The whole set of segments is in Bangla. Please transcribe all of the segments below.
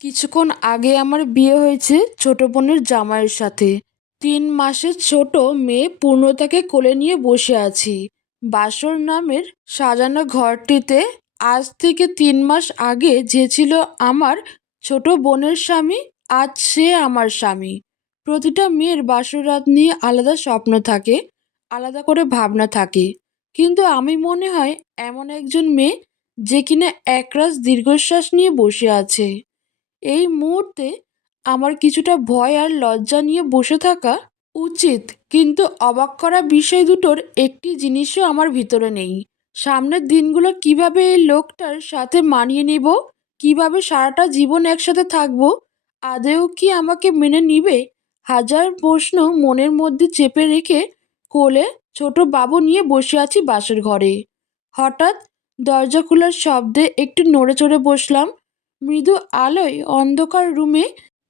কিছুক্ষণ আগে আমার বিয়ে হয়েছে ছোট বোনের জামাইয়ের সাথে। 3 মাসের ছোট মেয়ে পূর্ণতাকে কোলে নিয়ে বসে আছি বাসর নামের সাজানো ঘরটিতে। আজ থেকে 3 মাস আগে যে ছিল আমার ছোট বোনের স্বামী, আজ সে আমার স্বামী। প্রতিটা মেয়ের বাসর রাত নিয়ে আলাদা স্বপ্ন থাকে, আলাদা করে ভাবনা থাকে, কিন্তু আমি মনে হয় এমন একজন মেয়ে যে কিনা একরাশ দীর্ঘশ্বাস নিয়ে বসে আছে। এই মুহূর্তে আমার কিছুটা ভয় আর লজ্জা নিয়ে বসে থাকা উচিত, কিন্তু অবাক করা বিষয় দুটোর একটি জিনিসও আমার ভিতরে নেই। সামনের দিনগুলো কিভাবে এই লোকটার সাথে মানিয়ে নিব, কিভাবে সারাটা জীবন একসাথে থাকবো, আদেও কি আমাকে মেনে নিবে, হাজার প্রশ্ন মনের মধ্যে চেপে রেখে কোলে ছোট বাবু নিয়ে বসে আছি বাসের ঘরে। হঠাৎ দরজা খোলার শব্দে একটু নড়ে চড়ে বসলাম। মৃদু আলোয় অন্ধকার রুমে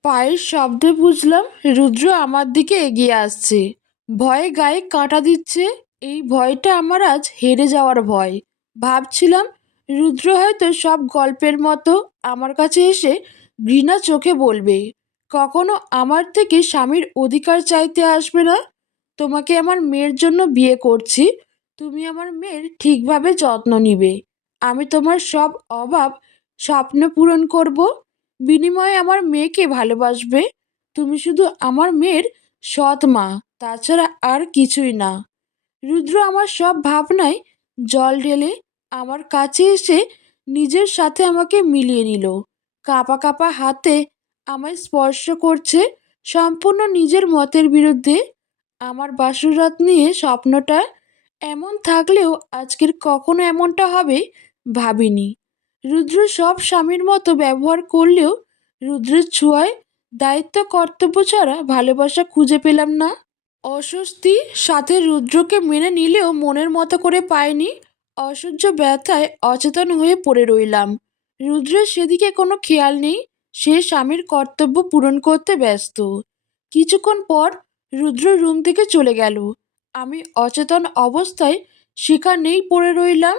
পায়ের শব্দে বুঝলাম রুদ্র আমার দিকে এগিয়ে আসছে। ভয়ে গায়ে কাঁটা দিচ্ছে। এই ভয়টা আমার আজ হেরে যাওয়ার ভয়। ভাবছিলাম রুদ্র হয়তো সব গল্পের মতো আমার কাছে এসে ঘৃণা চোখে বলবে, কখনো আমার থেকে স্বামীর অধিকার চাইতে আসবে না। তোমাকে আমার মেয়ের জন্য বিয়ে করছি, তুমি আমার মেয়ের ঠিকভাবে যত্ন নিবে, আমি তোমার সব অভাব স্বপ্ন পূরণ করব, বিনিময়ে আমার মেয়েকে ভালোবাসবে। তুমি শুধু আমার মেয়ের সৎ মা, তাছাড়া আর কিছুই না। রুদ্র আমার সব ভাবনায় জল ঢেলে আমার কাছে এসে নিজের সাথে আমাকে মিলিয়ে নিল। কাঁপা কাঁপা হাতে আমায় স্পর্শ করছে, সম্পূর্ণ নিজের মতের বিরুদ্ধে। আমার বাসরাত নিয়ে স্বপ্নটা এমন থাকলেও আজকের কখনো এমনটা হবে ভাবিনি। রুদ্র সব স্বামীর মতো ব্যবহার করলেও রুদ্রের ছোঁয়ায় দায়িত্ব কর্তব্য ছাড়া ভালোবাসা খুঁজে পেলাম না। অস্বস্তি সাথে রুদ্রকে মেনে নিলেও মনের মতো করে পাইনি। অসহ্য ব্যথায় অচেতন হয়ে পড়ে রইলাম। রুদ্রের সেদিকে কোনো খেয়াল নেই, সে স্বামীর কর্তব্য পূরণ করতে ব্যস্ত। কিছুক্ষণ পর রুদ্র রুম থেকে চলে গেল। আমি অচেতন অবস্থায় সেখানেই পড়ে রইলাম।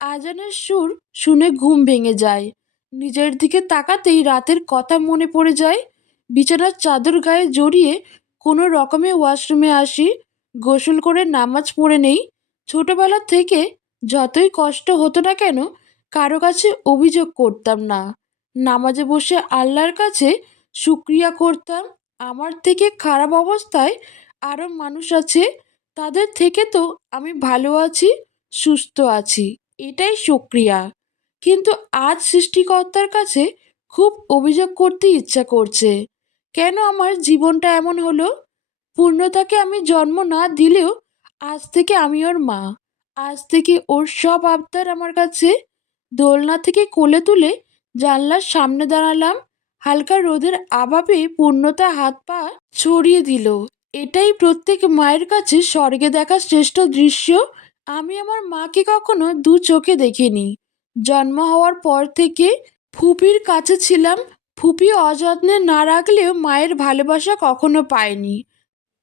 আজানের সুর শুনে ঘুম ভেঙে যায়। নিজের দিকে তাকাতেই রাতের কথা মনে পড়ে যায়। বিছানার চাদর গায়ে জড়িয়ে কোনো রকমে ওয়াশরুমে আসি, গোসল করে নামাজ পড়ে নেই। ছোটবেলা থেকে যতই কষ্ট হতো না কেন, কারো কাছে অভিযোগ করতাম না। নামাজে বসে আল্লাহর কাছে শুক্রিয়া করতাম আমার থেকে খারাপ অবস্থায় আরও মানুষ আছে, তাদের থেকে তো আমি ভালো আছি, সুস্থ আছি, এটাই শুক্রিয়া। কিন্তু আজ সৃষ্টিকর্তার কাছে খুব অভিযোগ করতে ইচ্ছা করছে। কেন আমার জীবনটা এমন হলো? পূর্ণতাকে আমি জন্ম না দিলেও আজ থেকে আমি ওর মা। আজ থেকে ওর সব আবদার আমার কাছে। দোলনা থেকে কোলে তুলে জানলার সামনে দাঁড়ালাম। হালকা রোদের আভাবে পূর্ণতা হাত পা ছড়িয়ে দিল। এটাই প্রত্যেক মায়ের কাছে স্বর্গে দেখা শ্রেষ্ঠ দৃশ্য। আমি আমার মাকে কখনো দু চোখে দেখিনি। জন্ম হওয়ার পর থেকে ফুপির কাছে ছিলাম। ফুপি অযত্নে না রাখলেও মায়ের ভালোবাসা কখনো পায়নি।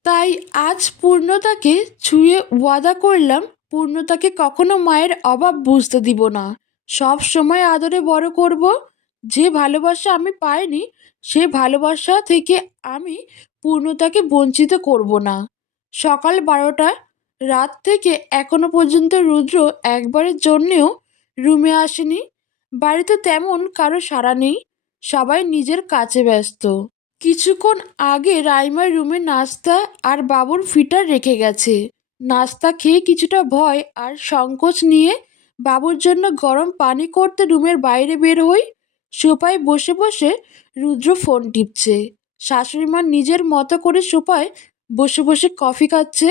তাই আজ পূর্ণতাকে ছুঁয়ে ওয়াদা করলাম, পূর্ণতাকে কখনো মায়ের অভাব বুঝতে দিব না। সব সময় আদরে বড় করব। যে ভালোবাসা আমি পাইনি, সে ভালোবাসা থেকে আমি পূর্ণতাকে বঞ্চিত করব না। সকাল 12টা, রাত থেকে এখনো পর্যন্ত রুদ্র একবারের জন্যেও রুমে আসেনি। বাড়িতে তেমন কারো সাড়া নেই, সবাই নিজের কাজে ব্যস্ত। কিছুক্ষণ আগে রাইমার রুমে নাস্তা আর বাবুর ফিটার রেখে গেছে। নাস্তা খেয়ে কিছুটা ভয় আর সংকোচ নিয়ে বাবুর জন্য গরম পানি করতে রুমের বাইরে বের হই। সোফায় বসে বসে রুদ্র ফোন টিপছে। শাশুড়ি মা নিজের মতো করে সোফায় বসে বসে কফি খাচ্ছে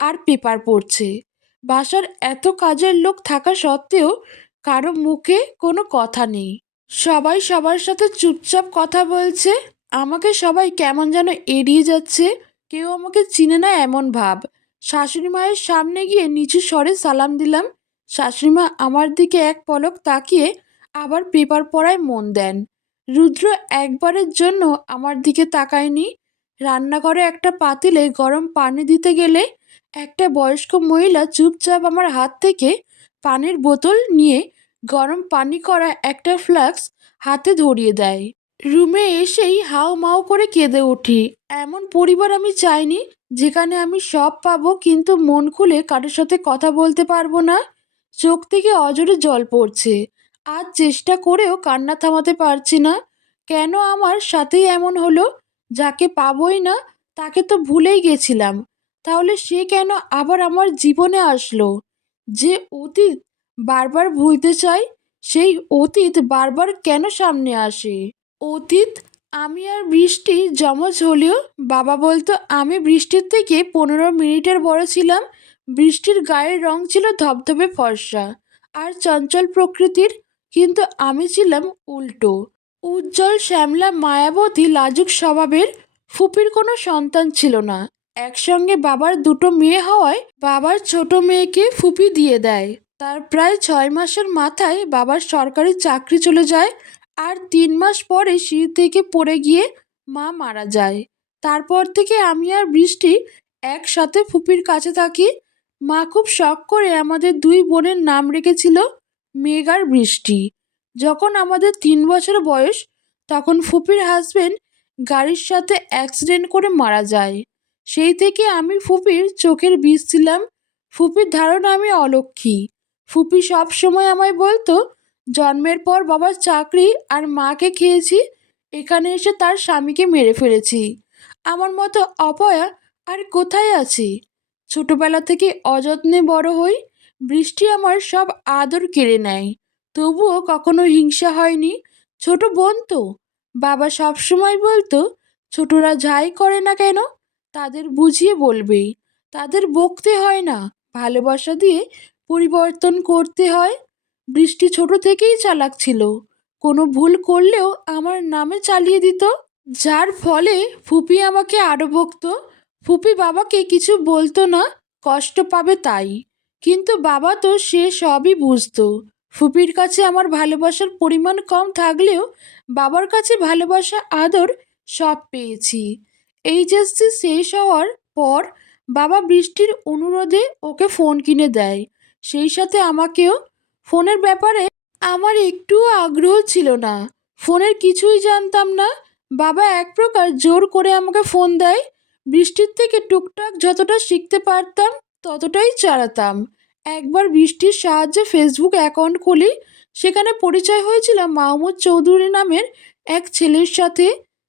আর পেপার পড়ছে। বাসার এত কাজের লোক থাকা সত্ত্বেও কারো মুখে কোনো কথা নেই। সবাই সবার সাথে চুপচাপ কথা বলছে। আমাকে সবাই কেমন যেন এড়িয়ে যাচ্ছে, কেউ আমাকে চিনে না এমন ভাব। শাশুড়ি মায়ের সামনে গিয়ে নিচু স্বরে সালাম দিলাম। শাশুড়ি মা আমার দিকে এক পলক তাকিয়ে আবার পেপার পড়ায় মন দেন। রুদ্র একবারের জন্য আমার দিকে তাকায়নি। রান্নাঘরে একটা পাতিলে গরম পানি দিতে গেলে একটা বয়স্ক মহিলা চুপচাপ আমার হাত থেকে পানির বোতল নিয়ে গরম পানি করা একটা ফ্লাস্ক হাতে ধরিয়ে দেয়। রুমে এসেই হাউমাউ করে কেঁদে উঠি। এমন পরিবার আমি চাইনি, যেখানে আমি সব পাবো কিন্তু মন খুলে কারোর সাথে কথা বলতে পারবো না। চোখ থেকে অজরে জল পড়ছে। আজ চেষ্টা করেও কান্না থামাতে পারছি না। কেন আমার সাথেই এমন হলো? যাকে পাবোই না তাকে তো ভুলেই গেছিলাম, তাহলে সে কেন আবার আমার জীবনে আসলো? যে অতীত বারবার ভুলতে চাই, সেই অতীত বারবার কেন সামনে আসে? অতীত, আমি আর বৃষ্টি যমজ হলেও বাবা বলতো আমি বৃষ্টির থেকে 15 মিনিটের বড় ছিলাম। বৃষ্টির গায়ের রং ছিল ধবধবে ফর্সা আর চঞ্চল প্রকৃতির, কিন্তু আমি ছিলাম উল্টো, উজ্জ্বল শ্যামলা মায়াবতী লাজুক স্বভাবের। ফুপির কোনো সন্তান ছিল না। একসঙ্গে বাবার দুটো মেয়ে হওয়ায় বাবার ছোট মেয়েকে ফুপি দিয়ে দেয়। তার প্রায় 6 মাসের মাথায় বাবার সরকারি চাকরি চলে যায়, আর 3 মাস পরে সিঁড়ি থেকে পড়ে গিয়ে মা মারা যায়। তারপর থেকে আমি আর বৃষ্টি একসাথে ফুপির কাছে থাকি। মা খুব শখ করে আমাদের দুই বোনের নাম রেখেছিল মেঘ আর বৃষ্টি। যখন আমাদের 3 বছর বয়স, তখন ফুপির হাজবেন্ড গাড়ির সাথে অ্যাক্সিডেন্ট করে মারা যায়। সেই থেকে আমি ফুপির চোখের বিষ ছিলাম। ফুপির ধারণা আমি অলক্ষী। ফুপি সব সময় আমায় বলতো, জন্মের পর বাবার চাকরি আর মাকে খেয়েছি, এখানে এসে তার স্বামীকে মেরে ফেলেছি। আমার মতো অপয়া আর কোথায় আছি? ছোটবেলা থেকে অযত্নে বড় হই। বৃষ্টি আমার সব আদর কেড়ে নেয়, তবুও কখনো হিংসা হয়নি। ছোট বোন তো। বাবা সবসময় বলতো, ছোটরা যাই করে না কেন তাদের বুঝিয়ে বলবেই, তাদের বকতে হয় না, ভালোবাসা দিয়ে পরিবর্তন করতে হয়। বৃষ্টি ছোট থেকেই চালাক ছিল। কোনো ভুল করলেও আমার নামে চালিয়ে দিত, যার ফলে ফুপি আমাকে আরো বকতো। ফুপি বাবাকে কিছু বলতো না, কষ্ট পাবে তাই। কিন্তু বাবা তো সে সবই বুঝতো। ফুপির কাছে আমার ভালোবাসার পরিমাণ কম থাকলেও বাবার কাছে ভালোবাসা আদর সব পেয়েছি। এইচএসসি শেষ হওয়ার পর বাবা বৃষ্টির অনুরোধে ওকে ফোন কিনে দেয়। সেই সাথে আমাকেও। ফোনের ব্যাপারে আমার একটুও আগ্রহ ছিল না, ফোনের কিছুই জানতাম না। বাবা এক প্রকার জোর করে আমাকে ফোন দেয়। বৃষ্টির থেকে টুকটাক যতটা শিখতে পারতাম ততটাই চালাতাম। একবার বৃষ্টির সাহায্যে ফেসবুক অ্যাকাউন্ট খুলি। সেখানে পরিচয় হয়েছিল মাহমুদ চৌধুরী নামের এক ছেলের সাথে।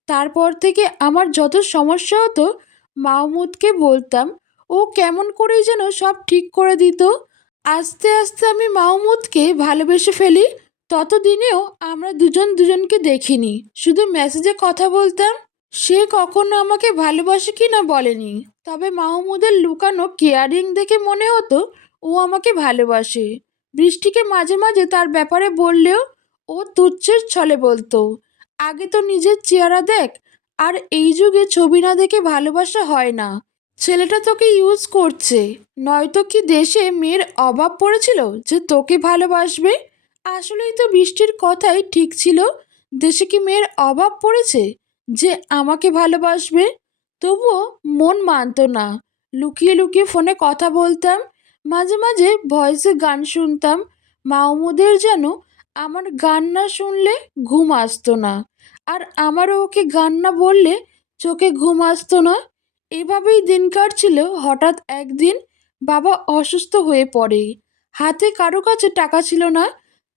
তারপর থেকে আমার যত সমস্যা হতো মাহমুদকে বলতাম, ও কেমন করেই যেন সব ঠিক করে দিত। আস্তে আস্তে আমি মাহমুদকে ভালোবেসে ফেলি। ততদিনেও আমরা দুজন দুজনকে দেখিনি, শুধু মেসেজে কথা বলতাম। সে কখনো আমাকে ভালোবাসে কি না বলেনি, তবে মাহমুদের লুকানো কেয়ারিং দেখে মনে হতো ও আমাকে ভালোবাসে। বৃষ্টিকে মাঝে মাঝে তার ব্যাপারে বললেও ও তুচ্ছের ছলে বলতো, আগে তো নিজের চেহারা দেখ। আর এই যুগে ছবি না দেখে ভালোবাসা হয় না। ছেলেটা তোকে ইউজ করছে, নয়তো কি দেশে মেয়ের অভাব পড়েছিল যে তোকে ভালোবাসবে? আসলেই তো বৃষ্টির কথাই ঠিক ছিল। দেশে কি মেয়ের অভাব পড়েছে যে আমাকে ভালোবাসবে? তবুও মন মানতো না। লুকিয়ে লুকিয়ে ফোনে কথা বলতাম, মাঝে মাঝে ভয়েসে গান শুনতাম। মাহমুদের যেন আমার গান না শুনলে ঘুম আসতো না, আর আমারও ওকে গান না বললে চোখে ঘুম আসতো না। এভাবেই দিন কাটছিল। হঠাৎ একদিন বাবা অসুস্থ হয়ে পড়ে। হাতে কারো কাছে টাকা ছিল না।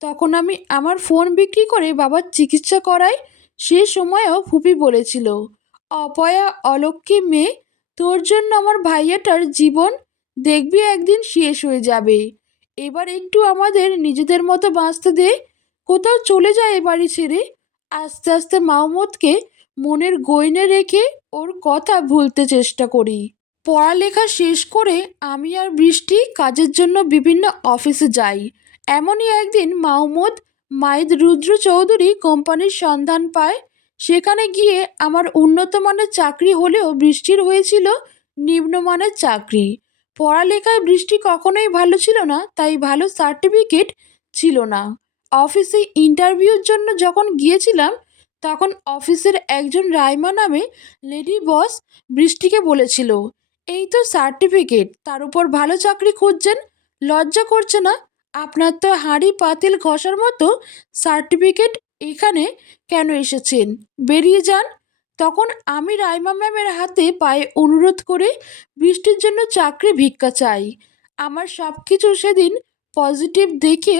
তখন আমি আমার ফোন বিক্রি করে বাবার চিকিৎসা করাই। সে সময়েও ফুপি বলেছিল, অপয়া অলক্ষ্মী মেয়ে, তোর জন্য আমার ভাইয়াটার জীবন দেখবি একদিন শেষ হয়ে যাবে। এবার একটু আমাদের নিজেদের মতো বাঁচতে দে, কোথাও চলে যায় এ বাড়ি ছেড়ে। আস্তে আস্তে মাহমুদকে মনের গয়নে রেখে ওর কথা ভুলতে চেষ্টা করি। পড়ালেখা শেষ করে আমি আর বৃষ্টি কাজের জন্য বিভিন্ন অফিসে যাই। এমনই একদিন মাহমুদ মাইদ রুদ্র চৌধুরী কোম্পানির সন্ধান পায়। সেখানে গিয়ে আমার উন্নত মানের চাকরি হলেও বৃষ্টির হয়েছিল নিম্নমানের চাকরি। পড়ালেখায় বৃষ্টি কখনোই ভালো ছিল না, তাই ভালো সার্টিফিকেট ছিল না। অফিসে ইন্টারভিউর জন্য যখন গিয়েছিলাম, তখন অফিসের একজন রাইমা নামে লেডি বস বৃষ্টিকে বলেছিল, এই তো সার্টিফিকেট, তার উপর ভালো চাকরি খুঁজছেন, লজ্জা করছে না? আপনার তো হাঁড়ি পাতিল ঘষার মতো সার্টিফিকেট, এখানে কেন এসেছেন? বেরিয়ে যান। তখন আমি রাইমা ম্যামের হাতে পায়ে অনুরোধ করে বৃষ্টির জন্য চাকরি ভিক্ষা চাই। আমার সব কিছু সেদিন পজিটিভ দেখে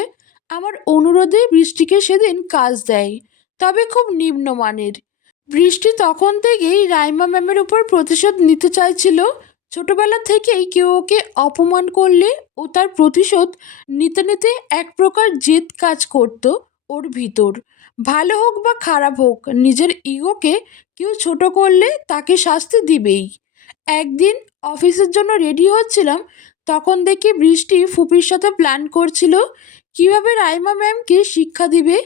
আমার অনুরোধে বৃষ্টিকে সেদিন কাজ দেয়, তবে খুব নিম্নমানের। বৃষ্টি তখন থেকেই রাইমা ম্যামের উপর প্রতিশোধ নিতে চাইছিল। ছোটবেলা থেকেই কেউ ওকে অপমান করলে ও তার প্রতিশোধ নিতে নিতে এক প্রকার জেদ কাজ করত ওর ভিতর। ভালো হোক বা খারাপ হোক, নিজের ইগোকে কেউ ছোট করলে তাকে শাস্তি দিবেই। একদিন অফিসের জন্য রেডি হচ্ছিলাম, তখন দেখি বৃষ্টি ফুপির সাথে প্ল্যান করছিল কিভাবে রাইমা ম্যামকে শিক্ষা দিবে।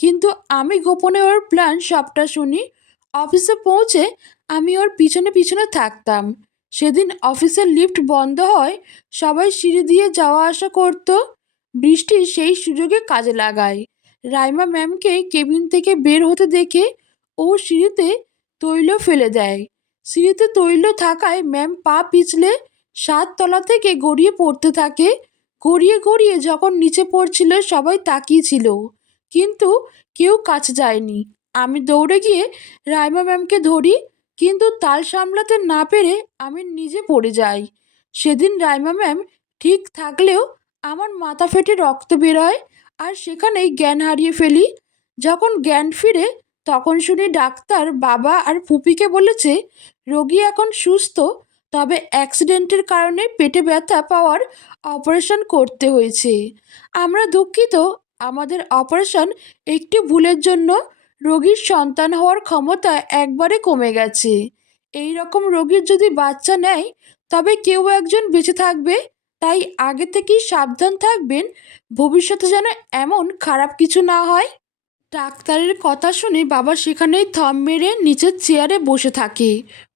কিন্তু আমি গোপনে ওর প্ল্যান সবটা শুনি। অফিসে পৌঁছে আমি ওর পিছনে পিছনে থাকতাম। সেদিন অফিসের লিফট বন্ধ হয়, সবাই সিঁড়ি দিয়ে যাওয়া আসা করত। বৃষ্টি সেই সুযোগে কাজে লাগায়। রাইমা ম্যামকে কেবিন থেকে বের হতে দেখে ও সিঁড়িতে তৈল ফেলে দেয়। সিঁড়িতে তৈল থাকায় ম্যাম পা পিছলে 7 তলা থেকে গড়িয়ে পড়তে থাকে। গড়িয়ে গড়িয়ে যখন নিচে পড়ছিল সবাই তাকিয়েছিল, কিন্তু কেউ কাছে যায়নি। আমি দৌড়ে গিয়ে রাইমা ম্যামকে ধরি, কিন্তু তাল সামলাতে না পেরে আমি নিজে পড়ে যাই। সেদিন রাইমা ম্যাম ঠিক থাকলেও আমার মাথা ফেটে রক্ত বেরোয়, আর সেখানেই জ্ঞান হারিয়ে ফেলি। যখন জ্ঞান ফিরে তখন শুনি ডাক্তার বাবা আর ফুপিকে বলেছে রোগী এখন সুস্থ, তবে অ্যাক্সিডেন্টের কারণে পেটে ব্যথা পাওয়ার অপারেশন করতে হয়েছে। আমরা দুঃখিত, আমাদের অপারেশন একটি ভুলের জন্য রোগীর সন্তান হওয়ার ক্ষমতা একবারে কমে গেছে। এই রকম রোগীর যদি বাচ্চা নেয় তবে কেউ একজন বেঁচে থাকবে, তাই আগে থেকেই সাবধান থাকবেন, ভবিষ্যতে যেন এমন খারাপ কিছু না হয়। ডাক্তারের কথা শুনে বাবা সেখানেই থম মেরে নিচের চেয়ারে বসে থাকে।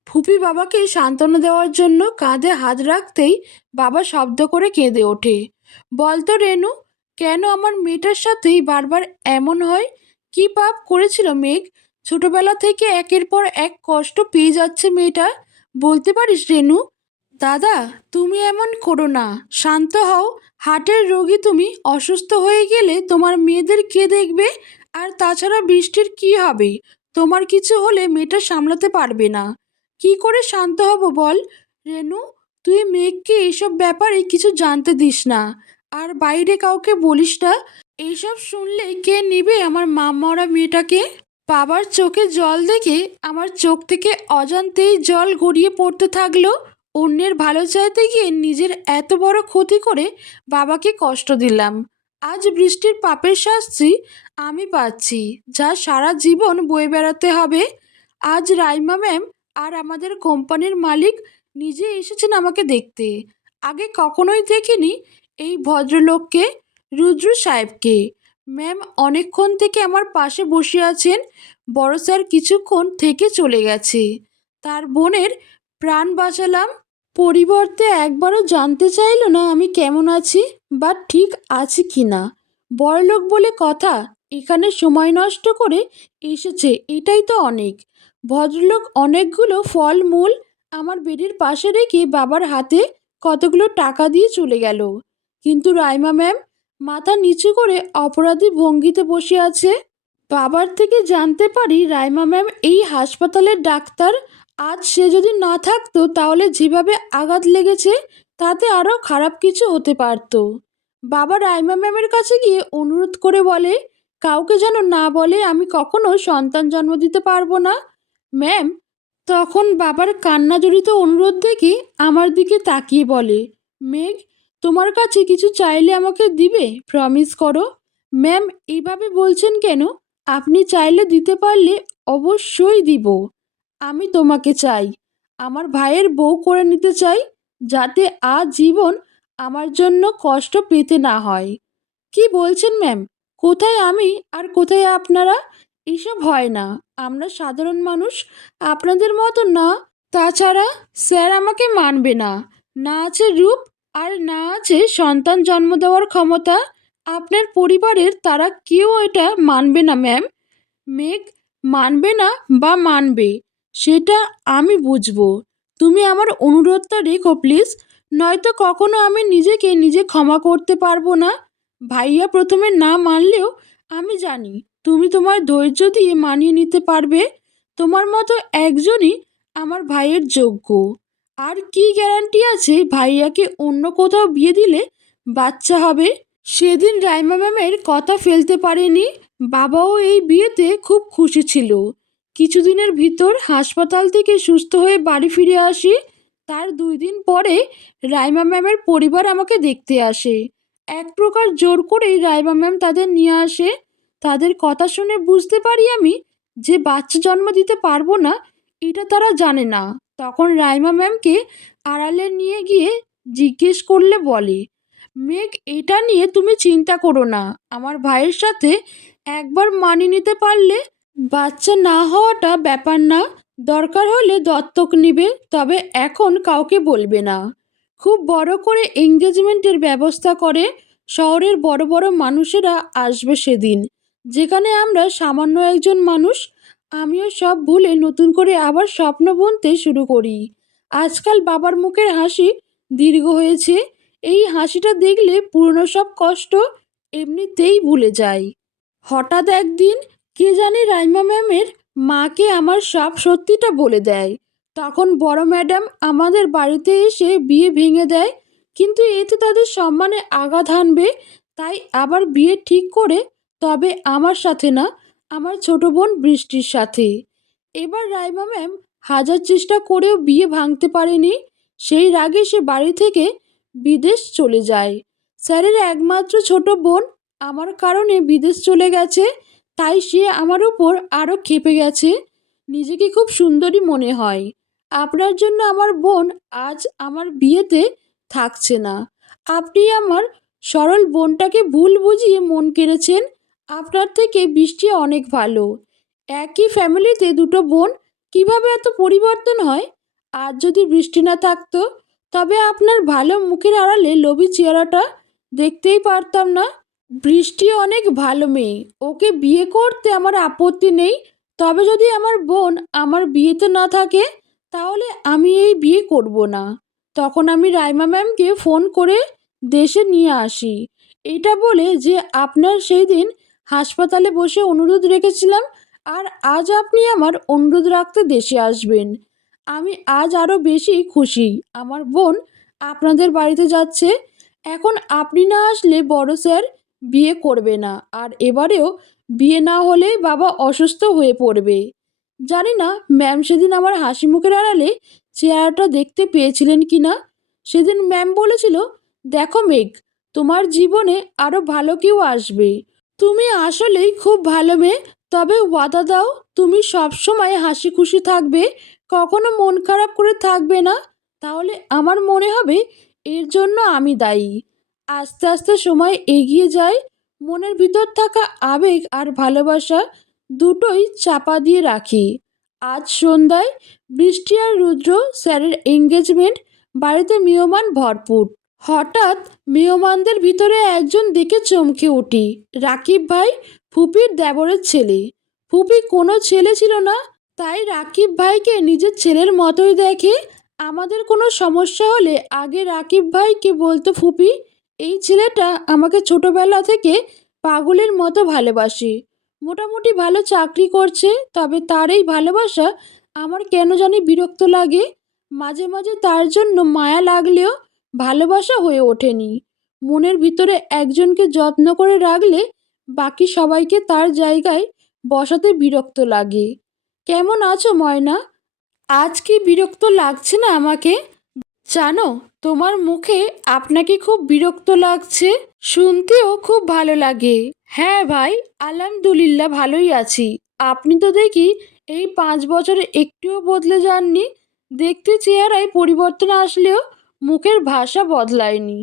ফুপি বাবাকে সান্ত্বনা দেওয়ার জন্য কাঁধে হাত রাখতেই বাবা শব্দ করে কেঁদে ওঠে। বলতো রেনু, কেন আমার মেয়েটার সাথেই বারবার এমন হয়? কি পাপ করেছিল মেঘ? ছোটবেলা থেকে একের পর এক কষ্ট পেয়ে যাচ্ছে মেয়েটা, বলতে পারিস রেনু? দাদা, তুমি এমন করো না, শান্ত হও। হার্টের রোগী তুমি, অসুস্থ হয়ে গেলে তোমার মেয়েদের কে দেখবে? আর তাছাড়া বৃষ্টির কি হবে? তোমার কিছু হলে মেয়েটা সামলাতে পারবে না। কি করে শান্ত হব বল? রেনু, তুই মেঘকে এইসব ব্যাপারে কিছু জানতে দিস না, আর বাইরে কাউকে বলিস না। এইসব শুনলে কে নিবে আমার মা মরা মেয়েটাকে? বাবার চোখে জল দেখে আমার চোখ থেকে অজান্তেই জল গড়িয়ে পড়তে থাকলো। অন্যের ভালো চাইতে গিয়ে নিজের এত বড় ক্ষতি করে বাবাকে কষ্ট দিলাম। আজ বৃষ্টির পাপের শাস্তি আমি পাচ্ছি, যা সারা জীবন বয়ে বেড়াতে হবে। আজ রাইমা ম্যাম আর আমাদের কোম্পানির মালিক নিজে এসেছেন আমাকে দেখতে। আগে কখনোই দেখিনি এই ভদ্রলোককে, রুদ্র সাহেবকে। ম্যাম অনেকক্ষণ থেকে আমার পাশে বসে আছেন। বড় স্যার কিছুক্ষণ থেকে চলে গেছে। তার বোনের প্রাণ বাঁচালাম, পরিবর্তে একবারও জানতে চাইলো না আমি কেমন আছি বা ঠিক আছি কি না। বড়লোক বলে কথা, এখানে সময় নষ্ট করে এসেছে, এটাই তো অনেক। ভদ্রলোক অনেকগুলো ফল মূল আমার বেডের পাশে রেখে বাবার হাতে কতগুলো টাকা দিয়ে চলে গেল। কিন্তু রাইমা ম্যাম মাথা নিচু করে অপরাধী ভঙ্গিতে বসে আছে। বাবার থেকে জানতে পারি রাইমা ম্যাম এই হাসপাতালের ডাক্তার। আজ সে যদি না থাকতো তাহলে যেভাবে আঘাত লেগেছে তাতে আরও খারাপ কিছু হতে পারত। বাবা রাইমা ম্যামের কাছে গিয়ে অনুরোধ করে বলে কাউকে যেন না বলে আমি কখনো সন্তান জন্ম দিতে পারবো না। ম্যাম তখন বাবার কান্না জড়িত অনুরোধ দেখে আমার দিকে তাকিয়ে বলে, মেঘ, তোমার কাছে কিছু চাইলে আমাকে দিবে? প্রমিস করো। ম্যাম এইভাবে বলছেন কেন? আপনি চাইলে দিতে পারলে অবশ্যই দিব। আমি তোমাকে চাই, আমার ভাইয়ের বউ করে নিতে চাই, যাতে আজীবন আমার জন্য কষ্ট পেতে না হয়। কি বলছেন ম্যাম? কোথায় আমি আর কোথায় আপনারা? এসব হয় না, আমরা সাধারণ মানুষ, আপনাদের মতো না। তাছাড়া স্যার আমাকে মানবে না, না আছে রূপ আর না আছে সন্তান জন্ম দেওয়ার ক্ষমতা। আপনার পরিবারের তারা কেউ এটা মানবে না ম্যাম। মেঘ, মানবে না বা মানবে সেটা আমি বুঝবো। তুমি আমার অনুরোধটা রেখো প্লিজ, নয়তো কখনো আমি নিজে ক্ষমা করতে পারবো না। ভাইয়া প্রথমে না মানলেও আমি জানি তুমি তোমার ধৈর্য দিয়ে মানিয়ে নিতে পারবে। তোমার মতো একজনই আমার ভাইয়ের যোগ্য। আর কি গ্যারান্টি আছে ভাইয়াকে অন্য কোথাও বিয়ে দিলে বাচ্চা হবে? সেদিন রাইমা ম্যামের কথা ফেলতে পারেনি। বাবাও এই বিয়েতে খুব খুশি ছিল। কিছুদিনের ভিতর হাসপাতাল থেকে সুস্থ হয়ে বাড়ি ফিরে আসি। তার 2 দিন পরে রাইমা ম্যামের পরিবার আমাকে দেখতে আসে। এক প্রকার জোর করেই রাইমা ম্যাম তাদের নিয়ে আসে। তাদের কথা শুনে বুঝতে পারি আমি যে বাচ্চা জন্ম দিতে পারবো না, এটা তারা জানে না। তখন রাইমা ম্যামকে আড়ালে নিয়ে গিয়ে জিজ্ঞেস করলে বলে, মেঘ, এটা নিয়ে তুমি চিন্তা করো না। আমার ভাইয়ের সাথে একবার মানিয়ে নিতে পারলে বাচ্চা না হওয়াটা ব্যাপার না। দরকার হলে দত্তক নিবে, তবে এখন কাউকে বলবে না। খুব বড় করে এঙ্গেজমেন্টের ব্যবস্থা করে। শহরের বড় বড় মানুষেরা আসবে সেদিন, যেখানে আমরা সামান্য একজন মানুষ। আমিও সব ভুলে নতুন করে আবার স্বপ্ন বুনতে শুরু করি। আজকাল বাবার মুখের হাসি দীর্ঘ হয়েছে। এই হাসিটা দেখলে পুরনো সব কষ্ট এমনিতেই ভুলে যাই। হঠাৎ একদিন কে জানি রাইমা ম্যামের মাকে আমার সব সত্যিটা বলে দেয়। তখন বড় ম্যাডাম আমাদের বাড়িতে এসে বিয়ে ভেঙে দেয়। কিন্তু এতে তাদের সম্মানে আঘাত হানবে, তাই আবার বিয়ে ঠিক করে, তবে আমার সাথে না, আমার ছোট বোন বৃষ্টির সাথে। এবার রাইমা ম্যাম হাজার চেষ্টা করেও বিয়ে ভাঙতে পারেনি। সেই রাগে সে বাড়ি থেকে বিদেশ চলে যায়। স্যারের একমাত্র ছোট বোন আমার কারণে বিদেশ চলে গেছে, তাই সে আমার উপর আরও ক্ষেপে গেছে। নিজেকে খুব সুন্দরী মনে হয়। আপনার জন্য আমার বোন আজ আমার বিয়েতে থাকছে না। আপনি আমার সরল বোনটাকে ভুল বুঝিয়ে মন কেড়েছেন। আপনার থেকে বৃষ্টি অনেক ভালো। একই ফ্যামিলিতে দুটো বোন, কিভাবে এত পরিবর্তন হয়? আজ যদি বৃষ্টি না থাকতো, তবে আপনার ভালো মুখের আড়ালে লোভী চেহারাটা দেখতেই পারতাম না। বৃষ্টি অনেক ভালো মেয়ে, ওকে বিয়ে করতে আমার আপত্তি নেই। তবে যদি আমার বোন আমার বিয়েতে না থাকে, তাহলে আমি এই বিয়ে করব না। তখন আমি রাইমা ম্যামকে ফোন করে দেশে নিয়ে আসি। এটা বলে যে আপনার সেই দিন হাসপাতালে বসে অনুরোধ রেখেছিলাম, আর আজ আপনি আমার অনুরোধ রাখতে দেশে আসবেন। আমি আজ আরও বেশি খুশি। আমার বোন আপনাদের বাড়িতে যাচ্ছে। এখন আপনি না আসলে বড় স্যার বিয়ে করবে না, আর এবারেও বিয়ে না হলে বাবা অসুস্থ হয়ে পড়বে। জানি না ম্যাম সেদিন আমার হাসি মুখের আড়ালে চেহারাটা দেখতে পেয়েছিলেন কি না। সেদিন ম্যাম বলেছিল, দেখো মেঘ, তোমার জীবনে আরও ভালো কেউ আসবে। তুমি আসলেই খুব ভালো মেয়ে। তবে ওয়াদা দাও, তুমি সব সময় হাসি খুশি থাকবে, কখনো মন খারাপ করে থাকবে না। তাহলে আমার মনে হবে এর জন্য আমি দায়ী। আস্তে আস্তে সময় এগিয়ে যায়। মনের ভিতর থাকা আবেগ আর ভালোবাসা দুটোই চাপা দিয়ে রাখি। আজ সন্ধ্যায় বৃষ্টি আর রুদ্র স্যারের এঙ্গেজমেন্ট। বাড়িতে মেহমান ভরপুর। হঠাৎ মেহমানদের ভিতরে একজন দেখে চমকে উঠি। রাকিব ভাই, ফুপির দেবরের ছেলে। ফুপি কোনো ছেলে ছিল না, তাই রাকিব ভাইকে নিজের ছেলের মতোই দেখে। আমাদের কোনো সমস্যা হলে আগে রাকিব ভাইকে বলতো ফুপি। এই ছেলেটা আমাকে ছোটবেলা থেকে পাগলের মতো ভালোবাসে। মোটামুটি ভালো চাকরি করছে, তবে তার এই ভালোবাসা আমার কেন জানি বিরক্ত লাগে। মাঝে মাঝে তার জন্য মায়া লাগলেও ভালোবাসা হয়ে ওঠেনি। মনের ভিতরে একজনকে যত্ন করে রাখলে বাকি সবাইকে তার জায়গায় বসাতে বিরক্ত লাগে। কেমন আছো ময়না? আজ কি বিরক্ত লাগছে না আমাকে? জানো, তোমার মুখে আপনাকে খুব বিরক্ত লাগছে শুনতেও খুব ভালো লাগে। হ্যাঁ ভাই, আলহামদুলিল্লাহ ভালোই আছি। আপনি তো দেখি এই 5 বছরে একটুও বদলে যাননি। দেখতে চেহারায় পরিবর্তন আসলেও মুখের ভাষা বদলায়নি।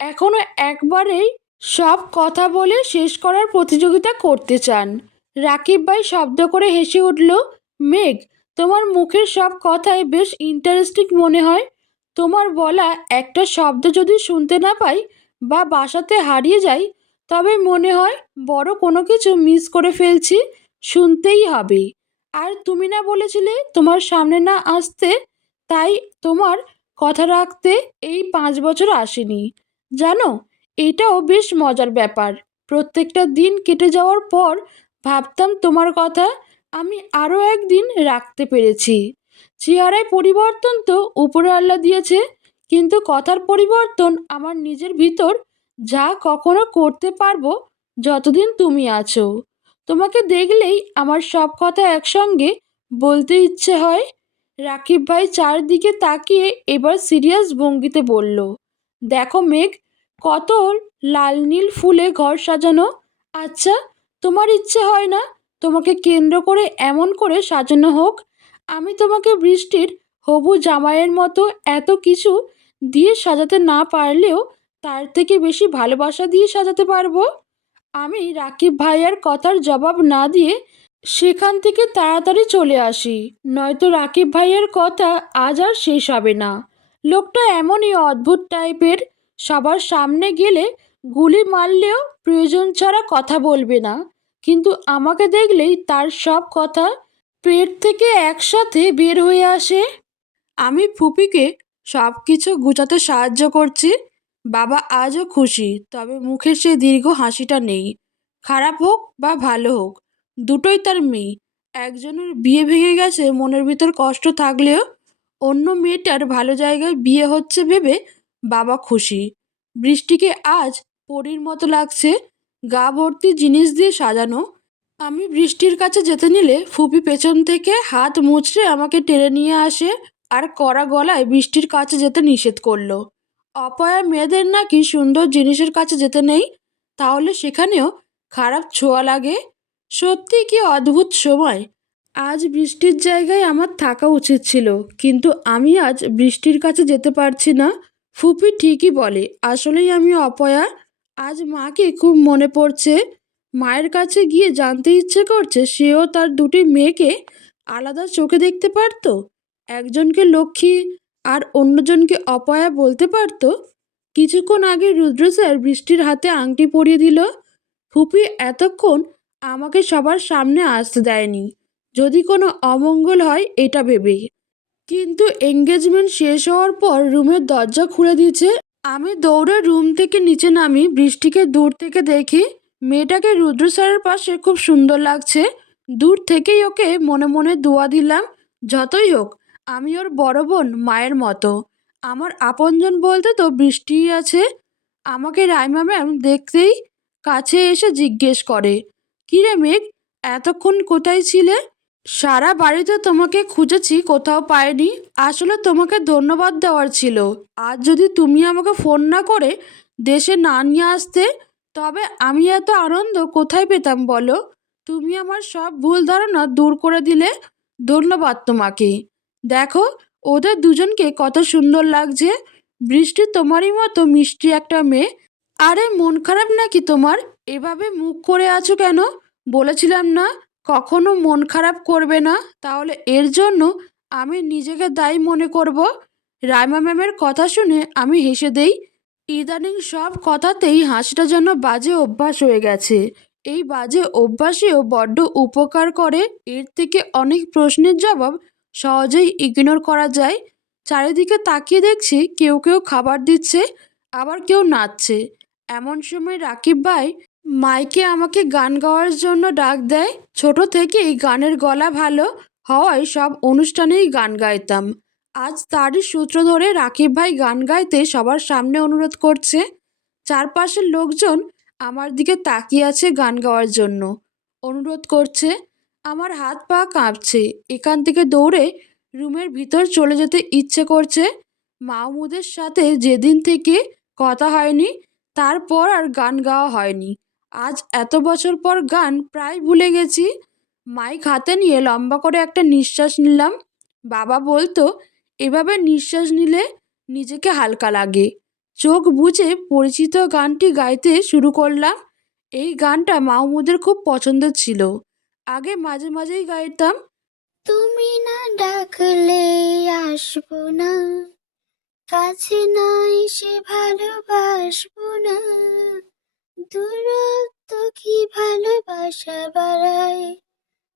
এখনো একবারেই সব কথা বলে শেষ করার প্রতিযোগিতা করতে চান। রাকিব ভাই শব্দ করে হেসে উঠল। মেঘ, তোমার মুখের সব কথাই বেশ ইন্টারেস্টিং মনে হয়। তোমার বলা একটা শব্দ যদি শুনতে না পাই বা বাসাতে হারিয়ে যাই, তবে মনে হয় বড় কোনো কিছু মিস করে ফেলছি। শুনতেই হবে। আর তুমি না বলেছিলে তোমার সামনে না আসতে, তাই তোমার কথা রাখতে এই 5 বছর আসেনি। জানো, এটাও বেশ মজার ব্যাপার। প্রত্যেকটা দিন কেটে যাওয়ার পর ভাবতাম তোমার কথা। আমি আরও একদিন রাখতে পেরেছি। চেহারায় পরিবর্তন তো উপরে আল্লাহ দিয়েছে, কিন্তু কথার পরিবর্তন আমার নিজের ভিতর। যা কখনো করতে পারবো যতদিন তুমি আছো। তোমাকে দেখলেই আমার সব কথা একসঙ্গে বলতে ইচ্ছে হয়। রাকিব ভাই চারদিকে তাকিয়ে এবার সিরিয়াস ভঙ্গিতে বলল, দেখো মেঘ, কত লাল নীল ফুলে ঘর সাজানো। আচ্ছা, তোমার ইচ্ছে হয় না তোমাকে কেন্দ্র করে এমন করে সাজানো হোক? আমি তোমাকে বৃষ্টির হবু জামাইয়ের মতো এত কিছু দিয়ে সাজাতে না পারলেও তার থেকে বেশি ভালোবাসা দিয়ে সাজাতে পারবো। আমি রাকিব ভাইয়ার কথার জবাব না দিয়ে সেখান থেকে তাড়াতাড়ি চলে আসি, নয়তো রাকিব ভাইয়ের কথা আজ আর শেষ হবে না। লোকটা এমনই অদ্ভুত টাইপের, সবার সামনে গেলে গুলি মারলেও প্রয়োজন ছাড়া কথা বলবে না, কিন্তু আমাকে দেখলেই তার সব কথা পেট থেকে একসাথে বের হয়ে আসে। আমি ফুপিকে সব কিছু গুছাতে সাহায্য করছি। বাবা আজও খুশি, তবে মুখে সেই দীর্ঘ হাসিটা নেই। খারাপ হোক বা ভালো হোক, দুটোই তার মেয়ে। একজনের বিয়ে ভেঙে গেছে মনের ভিতর কষ্ট থাকলেও অন্য মেয়েটার ভালো জায়গায় বিয়ে হচ্ছে ভেবে বাবা খুশি। বৃষ্টিকে আজ পরীর মতো লাগছে, গা ভর্তি জিনিস দিয়ে সাজানো। আমি বৃষ্টির কাছে যেতে নিলে ফুপি পেছন থেকে হাত মুচড়ে আমাকে টেনে নিয়ে আসে আর কড়া গলায় বৃষ্টির কাছে যেতে নিষেধ করলো। অপয়া মেয়েদের নাকি সুন্দর জিনিসের কাছে যেতে নেই, তাহলে সেখানেও খারাপ ছোঁয়া লাগে। সত্যি কি অদ্ভুত সময়। আজ বৃষ্টির জায়গায় আমার থাকা উচিত ছিল, কিন্তু আমি আজ বৃষ্টির কাছে যেতে পারছি না। ফুপি ঠিকই বলে, আসলেই আমি অপয়া। আজ মাকে খুব মনে পড়ছে। মায়ের কাছে গিয়ে জানতে ইচ্ছে করছে সেও তার দুটি মেয়েকে আলাদা চোখে দেখতে পারত, একজনকে লক্ষ্মী আর অন্যজনকে অপয়া বলতে পারত। কিছুক্ষণ আগে রুদ্র স্যার বৃষ্টির হাতে আংটি পরিয়ে দিল। ফুপি এতক্ষণ আমাকে সবার সামনে আসতে দেয়নি, যদি কোনো অমঙ্গল হয় এটা ভেবেই। কিন্তু এঙ্গেজমেন্ট শেষ হওয়ার পর রুমের দরজা খুলে দিয়েছে। আমি দৌড়ে রুম থেকে নিচে নামি, বৃষ্টিকে দূর থেকে দেখি। মেয়েটাকে রুদ্র স্যারের পাশে খুব সুন্দর লাগছে। দূর থেকেই ওকে মনে মনে দোয়া দিলাম, যতই হোক আমি ওর বড় বোন, মায়ের মতো। আমার আপনজন বলতে তো বৃষ্টিই আছে। আমাকে রাইমা ম্যাম দেখতেই কাছে এসে জিজ্ঞেস করে, কিরে মেঘ, এতক্ষণ কোথায় ছিলে? সারা বাড়িতে তোমাকে খুঁজেছি, কোথাও পাইনি। আসলে তোমাকে ধন্যবাদ দেওয়ার ছিল। আজ যদি তুমি আমাকে ফোন না করে দেশে না নিয়ে আসতে, তবে আমি এত আনন্দ কোথায় পেতাম বলো? তুমি আমার সব ভুল ধারণা দূর করে দিলে। ধন্যবাদ তোমাকে। দেখো, ওদের দুজনকে কত সুন্দর লাগছে। বৃষ্টি তোমারই মতো মিষ্টি একটা মেয়ে। আরে মন খারাপ নাকি তোমার? এভাবে মুখ করে আছো কেন? বলেছিলাম না কখনো মন খারাপ করবে না, তাহলে এর জন্য আমি নিজেকে দায়ী মনে করব? রাইমা ম্যামের কথা শুনে আমি হেসে দেই। ইদানিং সব কথাতেই হাসিটা যেন বাজে অভ্যাস হয়ে গেছে। এই বাজে অভ্যাসেও বড্ড উপকার করে। এর থেকে অনেক প্রশ্নের জবাব সহজেই ইগনোর করা যায়। চারিদিকে তাকিয়ে দেখছি কেউ কেউ খাবার দিচ্ছে, আবার কেউ নাচছে। এমন সময় রাকিব ভাই মাইকে আমাকে গান গাওয়ার জন্য ডাক দেয়। ছোট থেকেই গানের গলা ভালো হওয়ায় সব অনুষ্ঠানেই গান গাইতাম। আজ তারই সূত্র ধরে রাকিব ভাই গান গাইতে সবার সামনে অনুরোধ করছে। চারপাশের লোকজন আমার দিকে তাকিয়ে আছে গান গাওয়ার জন্য। অনুরোধ করছে। আমার হাত পা কাঁপছে। এখান থেকে দৌড়ে রুমের ভিতর চলে যেতে ইচ্ছে করছে। মাহমুদের সাথে যেদিন থেকে কথা হয়নি, তারপর আর গান গাওয়া হয়নি। আজ এত বছর পর গান প্রায় ভুলে গেছি। মাইক হাতে নিয়ে লম্বা করে একটা নিঃশ্বাস নিলাম। বাবা বলতো, এভাবে নিঃশ্বাস নিলে নিজেকে হালকা লাগে। চোখ বুজে পরিচিত গানটি গাইতে শুরু করলাম। এই গানটা মাহমুদের খুব পছন্দের ছিল। আগে মাঝে মাঝেই গাইতাম। তুমি না ডাকলে আসবো না, কাছে না এসে ভালোবাসবো না, দূরত্ব কি ভালোবাসা বাড়ায়,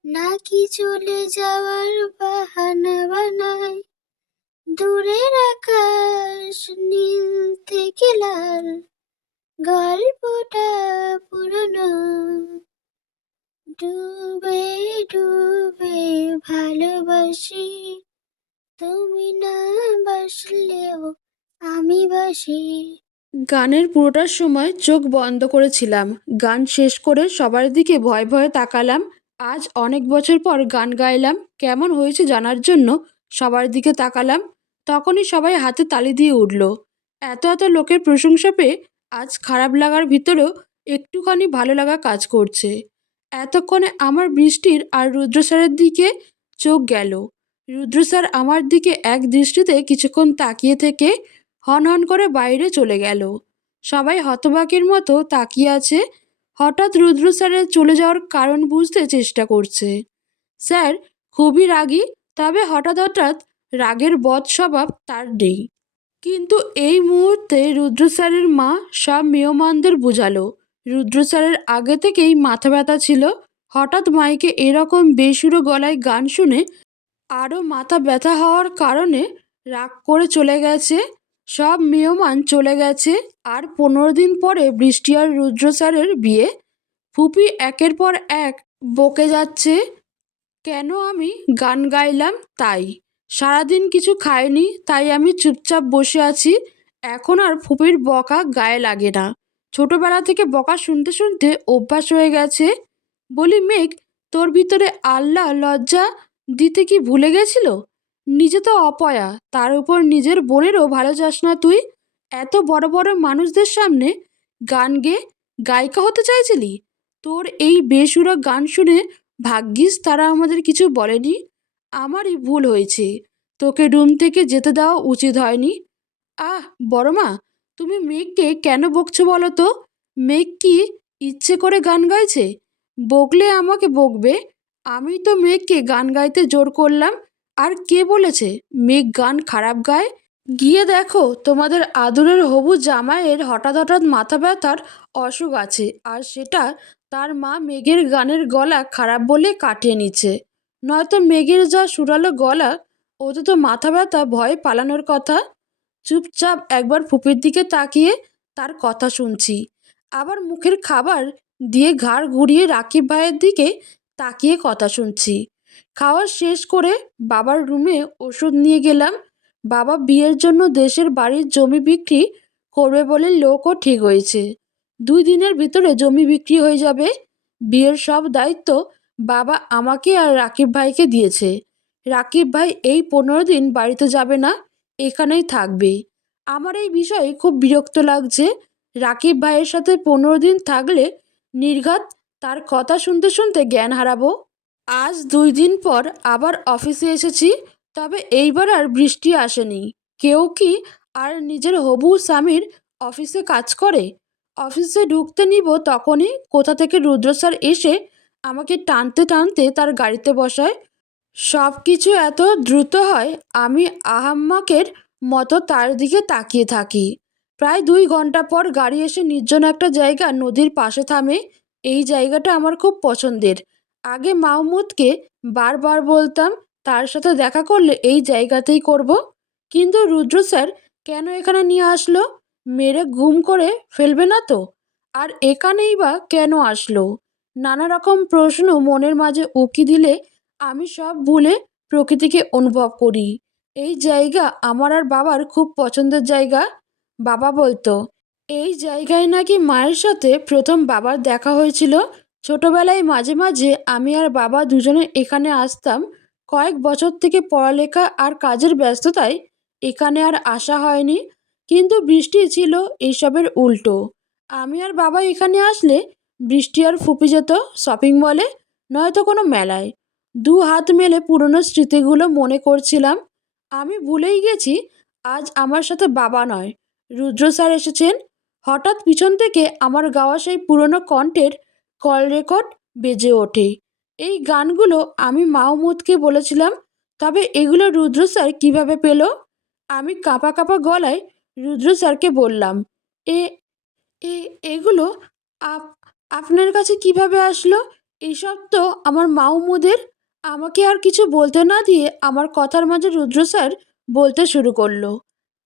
নাকি চলে যাওয়ার বাহানা বানায়, দূরের আকাশ নীল থেকে লাল, গল্পটা পুরনো, ডুবে ডুবে ভালোবাসি, তুমি না বাসলেও আমি বাসি। গানের পুরোটার সময় চোখ বন্ধ করেছিলাম। গান শেষ করে সবার দিকে ভয়ে ভয়ে তাকালাম। আজ অনেক বছর পর গান গাইলাম, কেমন হয়েছে জানার জন্য সবার দিকে তাকালাম। তখনই সবাই হাতে তালি দিয়ে উঠল। এত এত লোকের প্রশংসা পেয়ে আজ খারাপ লাগার ভিতরেও একটুখানি ভালো লাগা কাজ করছে। এতক্ষণে আমার বৃষ্টির আর রুদ্র স্যারের দিকে চোখ গেল। রুদ্র স্যার আমার দিকে এক দৃষ্টিতে কিছুক্ষণ তাকিয়ে থেকে হন হন করে বাইরে চলে গেল। সবাই হতবাকের মতো তাকিয়ে আছে। হঠাৎ রুদ্র স্যারের চলে যাওয়ার কারণ বুঝতে চেষ্টা করছে। স্যার খুবই রাগী, তবে হঠাৎ হঠাৎ রাগের বদ স্বভাব তার নেই। কিন্তু এই মুহূর্তে রুদ্র স্যারের মা সব মেহমানদের বোঝালো। রুদ্র স্যারের আগে থেকেই মাথা ব্যথা ছিল। হঠাৎ মাইকে এরকম বেসুরো গলায় গান শুনে আরও মাথা ব্যথা হওয়ার কারণে রাগ করে চলে গেছে। সব মেহমান চলে গেছে। আর 15 দিন পরে বৃষ্টি আর রুদ্র স্যারের বিয়ে। ফুপি একের পর এক বকে যাচ্ছে, কেন আমি গান গাইলাম তাই। সারাদিন কিছু খাইনি, তাই আমি চুপচাপ বসে আছি। এখন আর ফুপির বকা গায়ে লাগে না। ছোটবেলা থেকে বকা শুনতে শুনতে অভ্যাস হয়ে গেছে। বলি মেঘ, তোর ভিতরে আল্লাহ লজ্জা দিতে কি ভুলে গেছিল? নিজে তো অপয়া, তার উপর নিজের বোনেরও ভালো চাস না তুই। এত বড় বড় মানুষদের সামনে গান গেয়ে গায়িকা হতে চাইছিলি? তোর এই বেসুরো গান শুনে ভাগ্যিস তারা আমাদের কিছু বলেনি। আমারই ভুল হয়েছে, তোকে রুম থেকে যেতে দেওয়া উচিত হয়নি। আহ বড়মা, তুমি মেঘকে কেন বকছো বলো তো? মেঘ কি ইচ্ছে করে গান গাইছে? বকলে আমাকে বকবে। আমি তো মেঘকে গান গাইতে জোর করলাম। আর কে বলেছে মেঘ গান খারাপ গায়? গিয়ে দেখো তোমাদের আদরের হবু জামাইয়ের হঠাৎ হঠাৎ মাথা ব্যথার অসুখ আছে, আর সেটা তার মা মেঘের গানের গলা খারাপ বলে কাটিয়ে নিচ্ছে। নয়তো মেঘের যা সুরালো গলা, ওতে তো মাথা ব্যথা ভয়ে পালানোর কথা। চুপচাপ একবার ফুপির দিকে তাকিয়ে তার কথা শুনছি, আবার মুখের খাবার দিয়ে ঘাড় ঘুরিয়ে রাকিব ভাইয়ের দিকে তাকিয়ে কথা শুনছি। খাওয়া শেষ করে বাবার রুমে ওষুধ নিয়ে গেলাম। বাবা বিয়ের জন্য দেশের বাড়ির জমি বিক্রি করবে বলে লোকও ঠিক হয়েছে। 2 দিনের ভিতরে জমি বিক্রি হয়ে যাবে। বিয়ের সব দায়িত্ব বাবা আমাকে আর রাকিব ভাইকে দিয়েছে। রাকিব ভাই এই 15 দিন বাড়িতে যাবে না, এখানেই থাকবে। আমার এই বিষয়ে খুব বিরক্ত লাগছে। রাকিব ভাইয়ের সাথে 15 দিন থাকলে নির্ঘাত তার কথা শুনতে শুনতে জ্ঞান হারাবো। আজ 2 দিন পর আবার অফিসে এসেছি, তবে এইবার আর বৃষ্টি আসেনি। কেউ কি আর নিজের হবু স্বামীর অফিসে কাজ করে? অফিসে ঢুকতে নিব তখনই কোথা থেকে রুদ্র স্যার এসে আমাকে টানতে টানতে তার গাড়িতে বসায়। সব কিছু এত দ্রুত হয়, আমি আহাম্মকের মতো তার দিকে তাকিয়ে থাকি। প্রায় 2 ঘন্টা পর গাড়ি এসে নির্জন একটা জায়গা নদীর পাশে থামে। এই জায়গাটা আমার খুব পছন্দের। আগে মাহমুদকে বারবার বলতাম তার সাথে দেখা করলে এই জায়গাতেই করব। কিন্তু রুদ্র স্যার কেন এখানে নিয়ে আসলো? মেরে গুম করে ফেলবে না তো? আর এখানেই বা কেন আসলো? নানা রকম প্রশ্ন মনের মাঝে উকি দিলে আমি সব ভুলে প্রকৃতিকে অনুভব করি। এই জায়গা আমার আর বাবার খুব পছন্দের জায়গা। বাবা বলতো এই জায়গায় নাকি মায়ের সাথে প্রথম বাবার দেখা হয়েছিল। ছোটবেলায় মাঝে মাঝে আমি আর বাবা দুজনে এখানে আসতাম। কয়েক বছর থেকে পড়ালেখা আর কাজের ব্যস্ততায় এখানে আর আসা হয়নি। কিন্তু বৃষ্টি ছিল এইসবের উল্টো। আমি আর বাবা এখানে আসলে বৃষ্টি আর ফুপি যেত শপিং মলে, নয়তো কোনো মেলায়। 2 হাত মেলে পুরনো স্মৃতিগুলো মনে করছিলাম। আমি ভুলেই গেছি আজ আমার সাথে বাবা নয়, রুদ্র স্যার এসেছেন। হঠাৎ পিছন থেকে আমার গাওয়া সেই পুরনো কণ্ঠের কল রেকর্ড বেজে ওঠে। এই গানগুলো আমি মাহমুদকে বলেছিলাম, তবে এগুলো রুদ্র স্যার কীভাবে পেল? আমি কাঁপা কাঁপা গলায় রুদ্র স্যারকে বললাম, এ এ এগুলো আপ আপনার কাছে কিভাবে আসলো? এইসব তো আমার মাহমুদের। আমাকে আর কিছু বলতে না দিয়ে আমার কথার মাঝে রুদ্র স্যার বলতে শুরু করলো,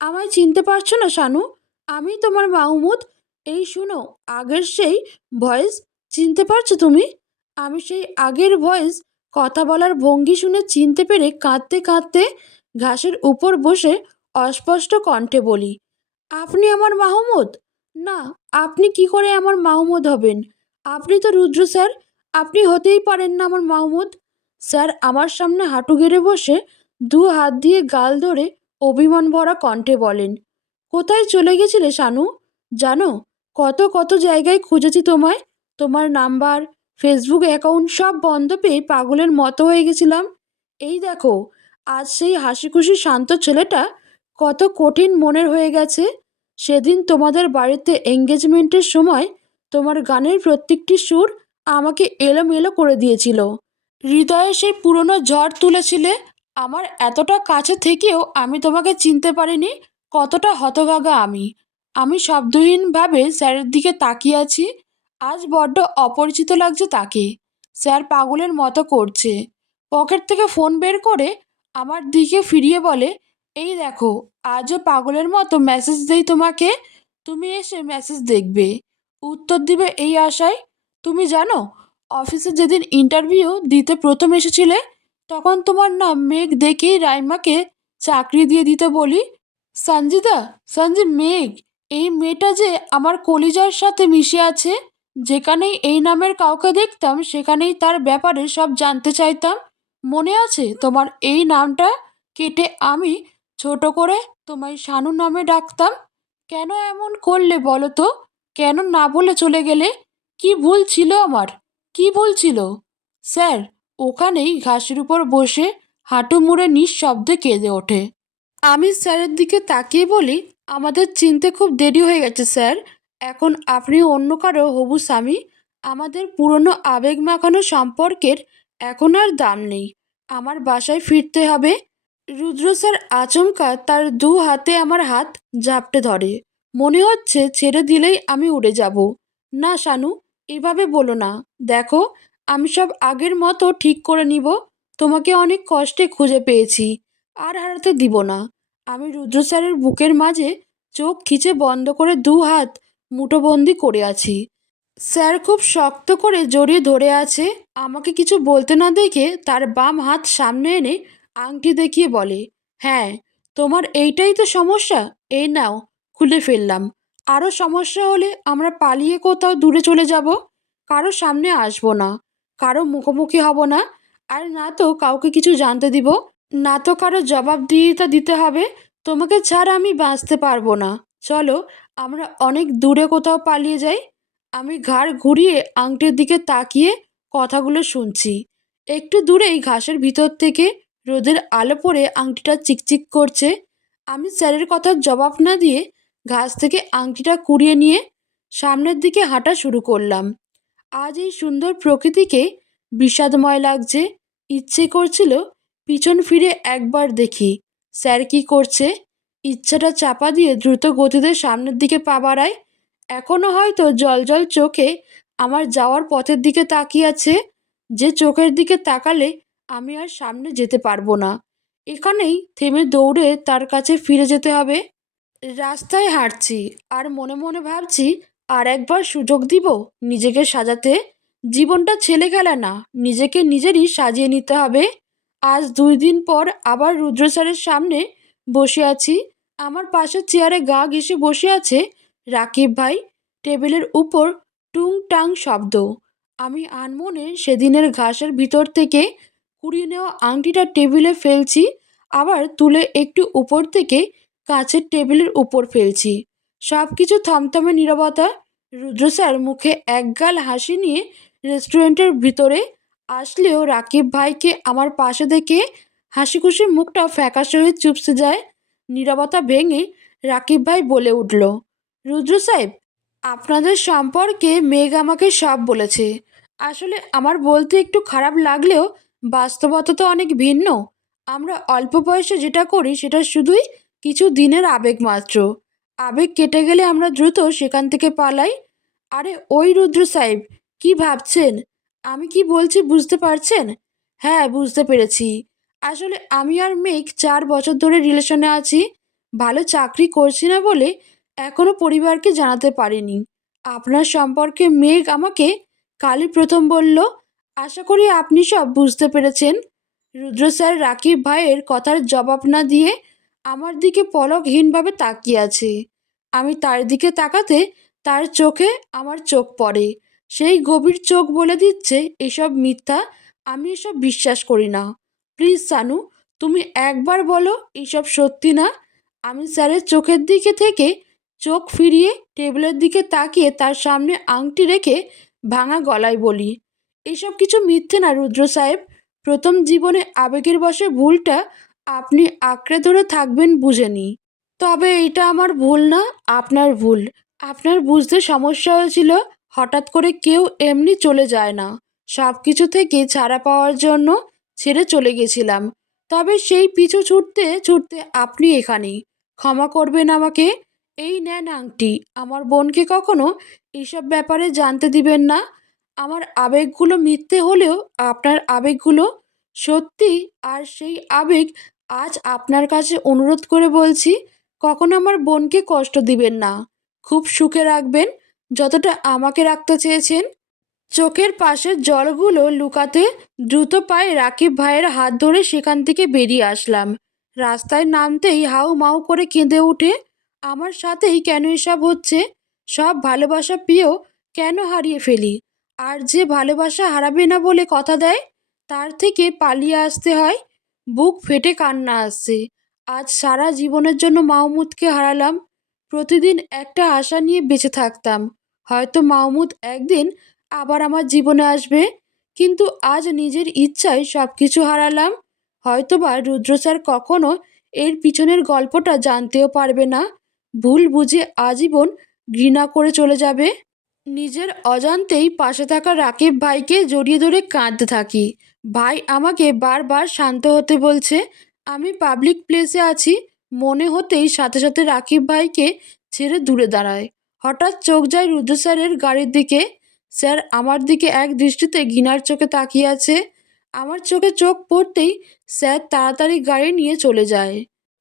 আমায় চিনতে পারছো না শানু? আমি তোমার মাহমুদ। এই শুনো আগের সেই ভয়েস, চিনতে পারছো তুমি? আমি সেই আগের ভয়েস কথা বলার ভঙ্গি শুনে চিনতে পেরে কাঁদতে কাঁদতে ঘাসের উপর বসে অস্পষ্ট কণ্ঠে বলি, আপনি আমার মাহমুদ? না, আপনি কি করে আমার মাহমুদ হবেন? আপনি তো রুদ্র স্যার। আপনি হতেই পারেন না আমার মাহমুদ। স্যার আমার সামনে হাঁটু গেড়ে বসে দু হাত দিয়ে গাল ধরে অভিমান ভরা কণ্ঠে বলেন, কোথায় চলে গেছিলে শানু? জানো, কত কত জায়গায় খুঁজেছি তোমায়। তোমার নাম্বার, ফেসবুক অ্যাকাউন্ট সব বন্ধ পেয়ে পাগলের মতো হয়ে গেছিলাম। এই দেখো, আজ সেই হাসি খুশি শান্ত ছেলেটা কত কঠিন মনের হয়ে গেছে। সেদিন তোমাদের বাড়িতে এঙ্গেজমেন্টের সময় তোমার গানের প্রত্যেকটি সুর আমাকে এলোমেলো করে দিয়েছিল। হৃদয়ে সেই পুরনো ঝড় তুলেছিলে। আমার এতটা কাছে থেকেও আমি তোমাকে চিনতে পারিনি। কতটা হতভাগা আমি। আমি শব্দহীনভাবে স্যারের দিকে তাকিয়ে আছি। আজ বড্ড অপরিচিত লাগছে তাকে। স্যার পাগলের মতো করছে। পকেট থেকে ফোন বের করে আমার দিকে ফিরিয়ে বলে, এই দেখো, আজও পাগলের মতো মেসেজ দেই তোমাকে। তুমি এসে মেসেজ দেখবে, উত্তর দিবে এই আশায়। তুমি জানো, অফিসে যেদিন ইন্টারভিউ দিতে প্রথম এসেছিলে, তখন তোমার নাম মেঘ দেখেই রাইমাকে চাকরি দিয়ে দিতে বলি। সঞ্জিদা, সঞ্জীব মেঘ, এই মেয়েটা যে আমার কলিজার সাথে মিশে আছে। যেখানেই এই নামের কাউকে দেখতাম সেখানেই তার ব্যাপারে সব জানতে চাইতাম। মনে আছে তোমার এই নামটা কেটে আমি ছোট করে তোমায় শানু নামে ডাকতাম? কেন এমন করলে বলো তো? কেন না বলে চলে গেলে? কি ভুল ছিল আমার? কি ভুল ছিল? স্যার ওখানেই ঘাসের উপর বসে হাঁটু মুড়ে নিঃশব্দে কেঁদে ওঠে। আমি স্যারের দিকে তাকিয়ে বলি, আমাদের চিনতে খুব দেরি হয়ে গেছে স্যার। এখন আপনি অন্য কারো হবু স্বামী। আমাদের পুরনো আবেগ মাখানো সম্পর্কের এখন আর দাম নেই। আমার বাসায় ফিরতে হবে। রুদ্র স্যার আচমকা তার দু হাতে আমার হাত ঝাপটে ধরে। মনে হচ্ছে ছেড়ে দিলেই আমি উড়ে যাব। না শানু, এভাবে বলো না। দেখো, আমি সব আগের মতো ঠিক করে নিব। তোমাকে অনেক কষ্টে খুঁজে পেয়েছি, আর হারাতে দিব না। আমি রুদ্র স্যারের বুকের মাঝে চোখ খিচে বন্ধ করে দু হাত মুঠোবন্দি করে আছি। স্যার খুব শক্ত করে জড়িয়ে ধরে আছে। আমাকে কিছু বলতে না দেখে তার বাম হাত সামনে এনে আংটি দেখিয়ে বলে, হ্যাঁ, তোমার এইটাই তো সমস্যা। এই নাও, খুলে ফেললাম। আরও সমস্যা হলে আমরা পালিয়ে কোথাও দূরে চলে যাব। কারো সামনে আসবো না, কারো মুখোমুখি হব না। আর না তো কাউকে কিছু জানতে দিব, না তো কারো জবাবদিহিতা দিতে হবে। তোমাকে ছাড়া আমি বাঁচতে পারবো না। চলো, আমরা অনেক দূরে কোথাও পালিয়ে যাই। আমি ঘাড় ঘুরিয়ে আংটির দিকে তাকিয়ে কথাগুলো শুনছি। একটু দূরেই ঘাসের ভিতর থেকে রোদের আলো পড়ে আংটিটা চিকচিক করছে। আমি স্যারের কথার জবাব না দিয়ে ঘাস থেকে আংটিটা কুড়িয়ে নিয়ে সামনের দিকে হাঁটা শুরু করলাম। আজ এই সুন্দর প্রকৃতিকে বিষাদময় লাগছে। ইচ্ছে করছিল পিছন ফিরে একবার দেখি স্যার কি করছে। ইচ্ছাটা চাপা দিয়ে দ্রুত গতিতে সামনের দিকে পা বাড়ায়। এখনো হয়তো জলজল চোখে আমার যাওয়ার পথের দিকে তাকিয়ে আছে, যে চোখের দিকে তাকালে আমি আর সামনে যেতে পারবো না। এখানেই থেমে দৌড়ে তার কাছে ফিরে যেতে হবে। রাস্তায় হাঁটছি আর মনে মনে ভাবছি, আর একবার সুযোগ দিব নিজেকে সাজাতে। জীবনটা ছেলে খেলা না, নিজেকে নিজেরই সাজিয়ে নিতে হবে। আজ 2 দিন পর আবার রুদ্র স্যারের সামনে বসে আছি। আমার পাশের চেয়ারে গা ঘেঁষে বসে আছে রাকিব ভাই। টেবিলের উপর টুংটাং শব্দ। আমি আনমনে সেদিনের ঘাসের ভিতর থেকে কুড়িয়ে নেওয়া আংটিটা টেবিলে ফেলছি, আবার তুলে একটু উপর থেকে কাছের টেবিলের উপর ফেলছি। সব কিছু থমথমে নীরবতা। রুদ্র স্যার মুখে একগাল হাসি নিয়ে রেস্টুরেন্টের ভিতরে আসলেও রাকিব ভাইকে আমার পাশে দেখে হাসি খুশি মুখটা ফ্যাকাশে হয়ে চুপসে যায়। নীরবতা ভেঙে রাকিব ভাই বলে উঠল, রুদ্র সাহেব, আপনাদের সম্পর্কে মেঘ আমাকে সব বলেছে। আসলে আমার বলতে একটু খারাপ লাগলেও বাস্তবতা তো অনেক ভিন্ন। আমরা অল্প বয়সে যেটা করি সেটা শুধুই কিছু দিনের আবেগ মাত্র। আবেগ কেটে গেলে আমরা দ্রুত সেখান থেকে পালাই। আরে ওই রুদ্র সাহেব, কি ভাবছেন? আমি কি বলছি বুঝতে পারছেন? হ্যাঁ, বুঝতে পেরেছি। আসলে আমি আর মেঘ 4 বছর ধরে রিলেশনে আছি। ভালো চাকরি করছি না বলে এখনো পরিবারকে জানাতে পারিনি। আপনার সম্পর্কে মেঘ আমাকে কালই প্রথম বলল। আশা করি আপনি সব বুঝতে পেরেছেন। রুদ্র স্যার রাকিব ভাইয়ের কথার জবাব না দিয়ে আমার দিকে পলকহীনভাবে তাকিয়ে আছে। আমি তার দিকে তাকাতে তার চোখে আমার চোখ পড়ে। সেই গভীর চোখ বলে দিচ্ছে এসব মিথ্যা, আমি এসব বিশ্বাস করি না। প্লিজ সানু, তুমি একবার বলো এসব সত্যি না। আমি স্যারের চোখের দিকে থেকে চোখ ফিরিয়ে টেবিলের দিকে তাকিয়ে তার সামনে আংটি রেখে ভাঙা গলায় বলি, এসব কিছু মিথ্যে না রুদ্র সাহেব। প্রথম জীবনে আবেগের বশে ভুলটা আপনি আঁকড়ে ধরে থাকবেন বুঝেনি। তবে এটা আমার ভুল না, আপনার ভুল। আপনার বুঝতে সমস্যা হয়েছিল। হঠাৎ করে কেউ এমনি চলে যায় না। সব কিছু থেকে ছাড়া পাওয়ার জন্য ছেড়ে চলে গেছিলাম। তবে সেই পিছু ছুটতে ছুটতে আপনি এখানে। ক্ষমা করবেন আমাকে। এই নেন আংটি। আমার বোনকে কখনো এইসব ব্যাপারে জানতে দিবেন না। আমার আবেগগুলো মিথ্যে হলেও আপনার আবেগগুলো সত্যি। আর সেই আবেগ আজ আপনার কাছে অনুরোধ করে বলছি, কখনো আমার বোনকে কষ্ট দিবেন না। খুব সুখে রাখবেন, যতটা আমাকে রাখতে চেয়েছেন। চোখের পাশের জলগুলো লুকাতে দ্রুত পায়ে রাকিব ভাইয়ের হাত ধরে সেখান থেকে বেরিয়ে আসলাম। রাস্তায় নামতেই হাউ মাউ করে কেঁদে উঠে, আমার সাথেই কেন এসব হচ্ছে? সব ভালোবাসা পেয়েও কেন হারিয়ে ফেলি? আর যে ভালোবাসা হারাবে না বলে কথা দেয়, তার থেকে পালিয়ে আসতে হয়। বুক ফেটে কান্না আসছে। আজ সারা জীবনের জন্য মাহমুদকে হারালাম। প্রতিদিন একটা আশা নিয়ে বেঁচে থাকতাম, হয়তো মাহমুদ একদিন আবার আমার জীবনে আসবে। কিন্তু আজ নিজের ইচ্ছায় সব কিছু হারালাম। হয়তোবা রুদ্র স্যার কখনো এর পিছনের গল্পটা জানতেও পারবে না। ভুল বুঝে আজীবন ঘৃণা করে চলে যাবে। নিজের অজান্তেই পাশে থাকা রাকিব ভাইকে জড়িয়ে ধরে কাঁদতে থাকি। ভাই আমাকে বারবার শান্ত হতে বলছে। আমি পাবলিক প্লেসে আছি মনে হতেই সাথে সাথে রাকিব ভাইকে ছেড়ে দূরে দাঁড়ায়। হঠাৎ চোখ যায় রুদ্র স্যারের গাড়ির দিকে। স্যার আমার দিকে এক দৃষ্টিতে ঘৃণার চোখে তাকিয়ে আছে। আমার চোখে চোখ পড়তেই স্যার তাড়াতাড়ি গাড়ি নিয়ে চলে যায়।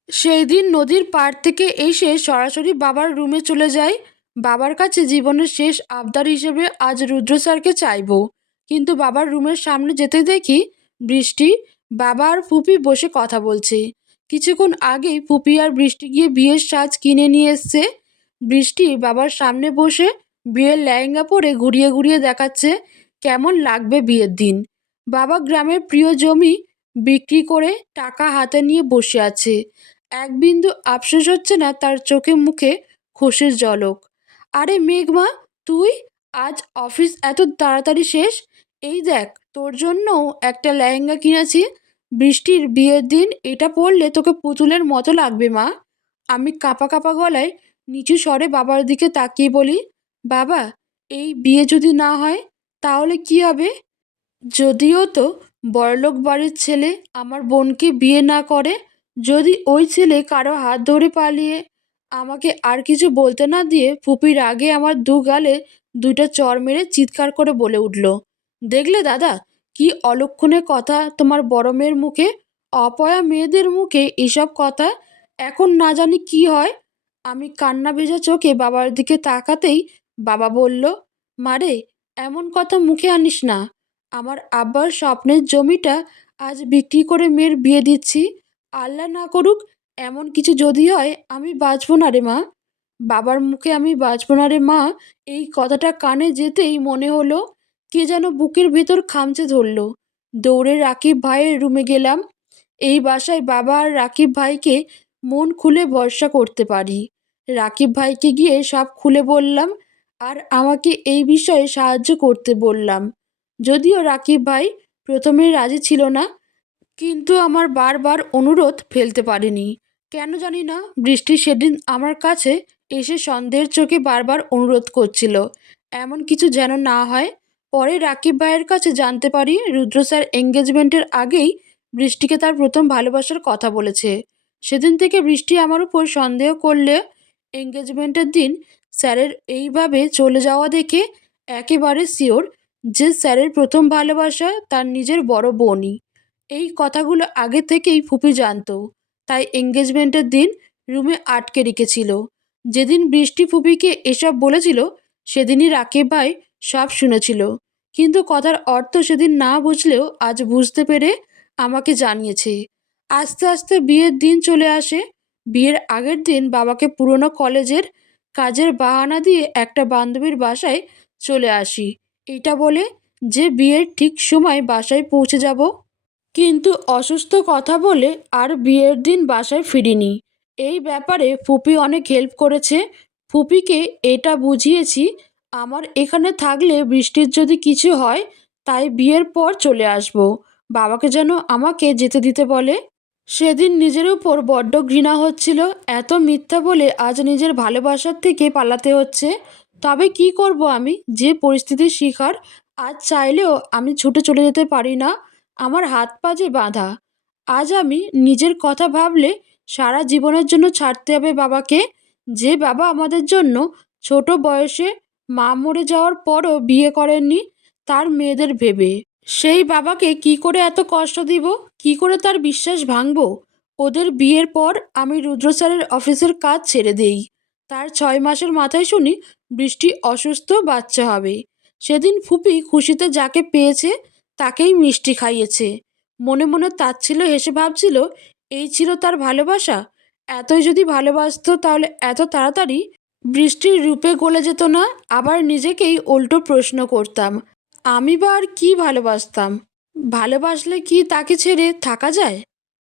সেই দিন নদীর পাড় থেকে এসে সরাসরি বাবার রুমে চলে যাই। বাবার কাছে জীবনের শেষ আবদার হিসেবে আজ রুদ্র স্যারকে চাইবো। কিন্তু বাবার রুমের সামনে যেতে দেখি বৃষ্টি, বাবা আর ফুপি বসে কথা বলছে। কিছুক্ষণ আগেই ফুপি আর বৃষ্টি গিয়ে বিয়ের সাজ কিনে নিয়ে এসছে। বৃষ্টি বাবার সামনে বসে বিয়ের লেহেঙ্গা পরে ঘুরিয়ে ঘুরিয়ে দেখাচ্ছে কেমন লাগবে বিয়ের দিন। বাবা গ্রামের প্রিয় জমি বিক্রি করে টাকা হাতে নিয়ে বসে আছে। এক বিন্দু আফসোস হচ্ছে না তার চোখে মুখে খুশির ঝলক। আরে মেঘমা, তুই? আজ অফিস এত তাড়াতাড়ি শেষ? এই দেখ তোর জন্যও একটা লেহেঙ্গা কিনেছি। বৃষ্টির বিয়ের দিন এটা পরলে তোকে পুতুলের মতো লাগবে মা। আমি কাঁপা কাঁপা গলায় নিচু স্বরে বাবার দিকে তাকিয়ে বলি, বাবা, এই বিয়ে যদি না হয় তাহলে কি হবে? যদিও তো বড়লোক বাড়ির ছেলে আমার বোনকে বিয়ে না করে, যদি ওই ছেলে কারো হাত ধরে পালিয়ে, আমাকে আর কিছু বলতে না দিয়ে ফুপির আগে আমার দু গালে দুইটা চড় মেরে চিৎকার করে বলে উঠল, দেখলে দাদা, কি অলক্ষণে কথা তোমার বড় মেয়ের মুখে। অপয়া মেয়েদের মুখে এসব কথা এখন না জানি কি হয়। আমি কান্না ভেজা চোখে বাবার দিকে তাকাতেই বাবা বলল, মারে, এমন কথা মুখে আনিস না। আমার আব্বার স্বপ্নের জমিটা আজ বিক্রি করে মেয়ের বিয়ে দিচ্ছি। আল্লাহ না করুক এমন কিছু যদি হয়, আমি বাঁচব না রে মা। বাবার মুখে আমি বাঁচব না রে মা এই কথাটা কানে যেতেই মনে হলো কে যেন বুকের ভেতর খামচে ধরল। দৌড়ে রাকিব ভাইয়ের রুমে গেলাম। এই বাসায় বাবা আর রাকিব ভাইকে মন খুলে ভরসা করতে পারি। রাকিব ভাইকে গিয়ে সব খুলে বললাম আর আমাকে এই বিষয়ে সাহায্য করতে বললাম। যদিও রাকিব ভাই প্রথমে রাজি ছিল না, কিন্তু আমার বারবার অনুরোধ ফেলতে পারিনি। কেন জানি না বৃষ্টি সেদিন আমার কাছে এসে সন্দেহের চোখে বারবার অনুরোধ করছিল এমন কিছু যেন না হয়। পরে রাকিব ভাইয়ের কাছে জানতে পারি রুদ্র স্যার এঙ্গেজমেন্টের আগেই বৃষ্টিকে তার প্রথম ভালোবাসার কথা বলেছে। সেদিন থেকে বৃষ্টি আমার উপর সন্দেহ করলে এঙ্গেজমেন্টের দিন স্যারের এইভাবে চলে যাওয়া দেখে একেবারে শিওর যে স্যারের প্রথম ভালোবাসা তার নিজের বড় বোনই। এই কথাগুলো আগে থেকেই ফুপি জানতো, তাই এঙ্গেজমেন্টের দিন রুমে আটকে রেখেছিল। যেদিন বৃষ্টি ফুপিকে এসব বলেছিল সেদিনই রাকিব ভাই সব শুনেছিল। কিন্তু কথার অর্থ সেদিন না বুঝলেও আজ বুঝতে পেরে আমাকে জানিয়েছে। আস্তে আস্তে বিয়ের দিন চলে আসে। বিয়ের আগের দিন বাবাকে পুরনো কলেজের কাজের বাহানা দিয়ে একটা বান্ধবীর বাসায় চলে আসি, এটা বলে যে বিয়ের ঠিক সময় বাসায় পৌঁছে যাব। কিন্তু অসুস্থ কথা বলে আর বিয়ের দিন বাসায় ফিরিনি। এই ব্যাপারে ফুপি অনেক হেল্প করেছে। ফুপিকে এটা বুঝিয়েছি আমার এখানে থাকলে বৃষ্টির যদি কিছু হয় তাই বিয়ের পর চলে আসব, বাবাকে যেন আমাকে যেতে দিতে বলে। সেদিন নিজের উপর বড্ড ঘৃণা হচ্ছিল, এত মিথ্যা বলে আজ নিজের ভালোবাসার থেকে পালাতে হচ্ছে। তবে কি করব, আমি যে পরিস্থিতির শিকার, আজ চাইলেও আমি ছুটে চলে যেতে পারি না, আমার হাত পা যে বাঁধা। আজ আমি নিজের কথা ভাবলে সারা জীবনের জন্য ছাড়তে হবে বাবাকে, যে বাবা আমাদের জন্য ছোট বয়সে মা মরে যাওয়ার পরও বিয়ে করেননি তার মেয়েদের ভেবে। সেই বাবাকে কি করে এত কষ্ট দিব, কি করে তার বিশ্বাস ভাঙবো। ওদের বিয়ের পর আমি রুদ্র স্যারের অফিসের কাজ ছেড়ে দেই। তার 6 মাসের মাথায় শুনি বৃষ্টি অসুস্থ, বাচ্চা হবে। সেদিন ফুপি খুশিতে যাকে পেয়েছে তাকেই মিষ্টি খাইয়েছে। মনে মনে তাচ্ছিল্য হেসে ভাবছিল এই ছিল তার ভালোবাসা। এতই যদি ভালোবাসতো তাহলে এত তাড়াতাড়ি বৃষ্টির রূপে গলে যেত না। আবার নিজেকেই উল্টো প্রশ্ন করতাম, আমি বা আর কি ভালোবাসতাম? ভালোবাসলে কি তাকে ছেড়ে থাকা যায়?